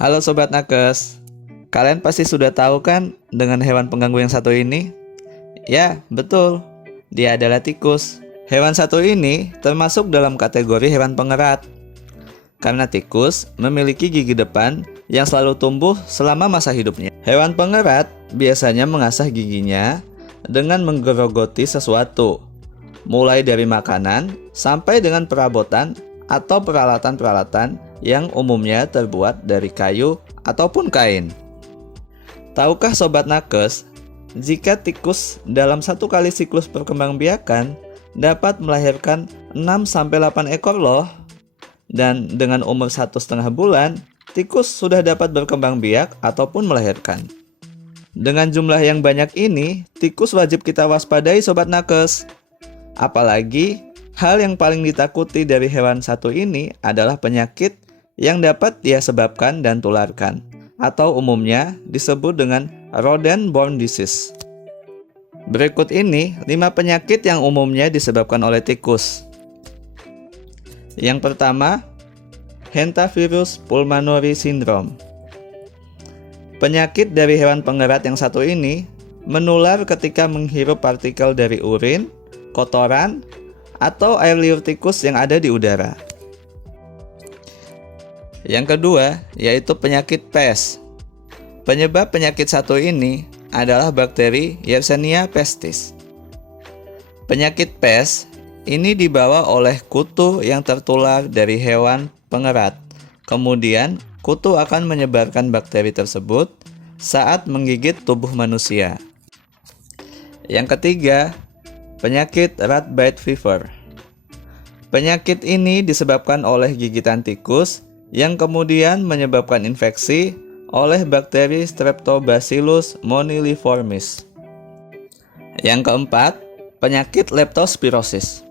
Halo Sobat Nakes, kalian pasti sudah tahu kan dengan hewan pengganggu yang satu ini? Ya, betul, dia adalah tikus. Hewan satu ini termasuk dalam kategori hewan pengerat. Karena tikus memiliki gigi depan yang selalu tumbuh selama masa hidupnya. Hewan pengerat biasanya mengasah giginya dengan menggerogoti sesuatu, mulai dari makanan sampai dengan perabotan atau peralatan-peralatan yang umumnya terbuat dari kayu ataupun kain. Tahukah Sobat Nakes, jika tikus dalam satu kali siklus perkembangbiakan dapat melahirkan 6-8 ekor loh. Dan dengan umur 1,5 bulan, tikus sudah dapat berkembang biak ataupun melahirkan. Dengan jumlah yang banyak ini, tikus wajib kita waspadai Sobat Nakes. Apalagi, hal yang paling ditakuti dari hewan satu ini adalah penyakit yang dapat dia sebabkan dan tularkan, atau umumnya disebut dengan rodent-borne disease. Berikut ini 5 penyakit yang umumnya disebabkan oleh tikus. Yang pertama, Hantavirus pulmonale syndrome. Penyakit dari hewan pengerat yang satu ini menular ketika menghirup partikel dari urin, kotoran, atau air liur tikus yang ada di udara. Yang kedua, yaitu penyakit pes. Penyebab penyakit satu ini adalah bakteri Yersinia pestis. Penyakit pes ini dibawa oleh kutu yang tertular dari hewan pengerat. Kemudian, kutu akan menyebarkan bakteri tersebut saat menggigit tubuh manusia. Yang ketiga, penyakit rat bite fever. Penyakit ini disebabkan oleh gigitan tikus yang kemudian menyebabkan infeksi oleh bakteri Streptobacillus moniliformis. Yang keempat, penyakit leptospirosis.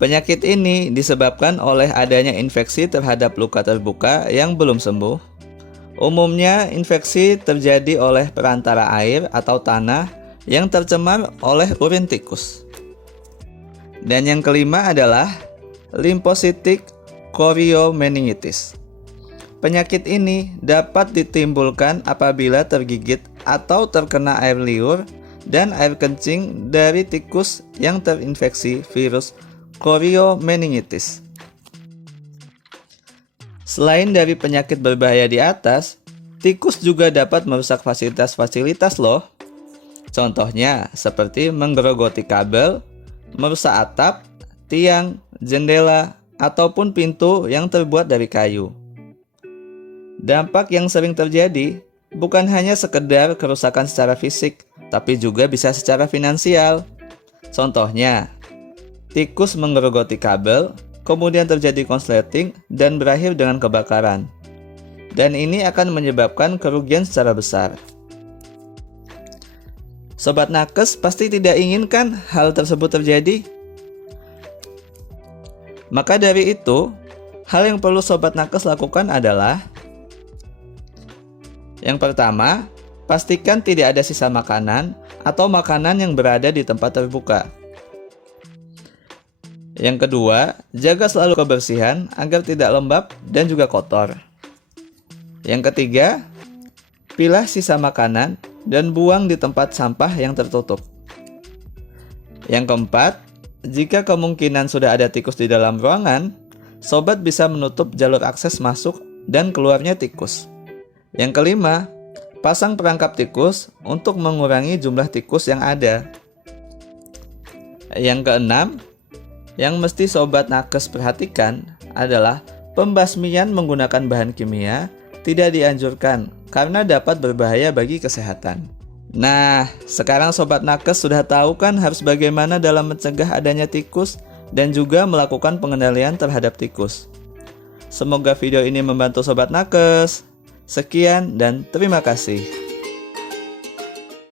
Penyakit ini disebabkan oleh adanya infeksi terhadap luka terbuka yang belum sembuh. Umumnya, infeksi terjadi oleh perantara air atau tanah yang tercemar oleh urin tikus. Dan yang kelima adalah limfocytic choriomeningitis. Penyakit ini dapat ditimbulkan apabila tergigit atau terkena air liur dan air kencing dari tikus yang terinfeksi virus choriomeningitis. Selain dari penyakit berbahaya di atas, tikus juga dapat merusak fasilitas-fasilitas loh. Contohnya seperti menggerogoti kabel, merusak atap, tiang, jendela, ataupun pintu yang terbuat dari kayu. Dampak yang sering terjadi bukan hanya sekedar kerusakan secara fisik, tapi juga bisa secara finansial. Contohnya, tikus menggerogoti kabel, kemudian terjadi konsleting dan berakhir dengan kebakaran. Dan ini akan menyebabkan kerugian secara besar. Sobat Nakes pasti tidak inginkan hal tersebut terjadi. Maka dari itu, hal yang perlu Sobat Nakes lakukan adalah: yang pertama, pastikan tidak ada sisa makanan atau makanan yang berada di tempat terbuka. Yang kedua, jaga selalu kebersihan agar tidak lembab dan juga kotor. Yang ketiga, pilah sisa makanan dan buang di tempat sampah yang tertutup. Yang keempat, jika kemungkinan sudah ada tikus di dalam ruangan, sobat bisa menutup jalur akses masuk dan keluarnya tikus. Yang kelima, pasang perangkap tikus untuk mengurangi jumlah tikus yang ada. Yang keenam, yang mesti Sobat Nakes perhatikan adalah pembasmian menggunakan bahan kimia tidak dianjurkan karena dapat berbahaya bagi kesehatan. Nah, sekarang Sobat Nakes sudah tahu kan harus bagaimana dalam mencegah adanya tikus dan juga melakukan pengendalian terhadap tikus. Semoga video ini membantu Sobat Nakes. Sekian dan terima kasih.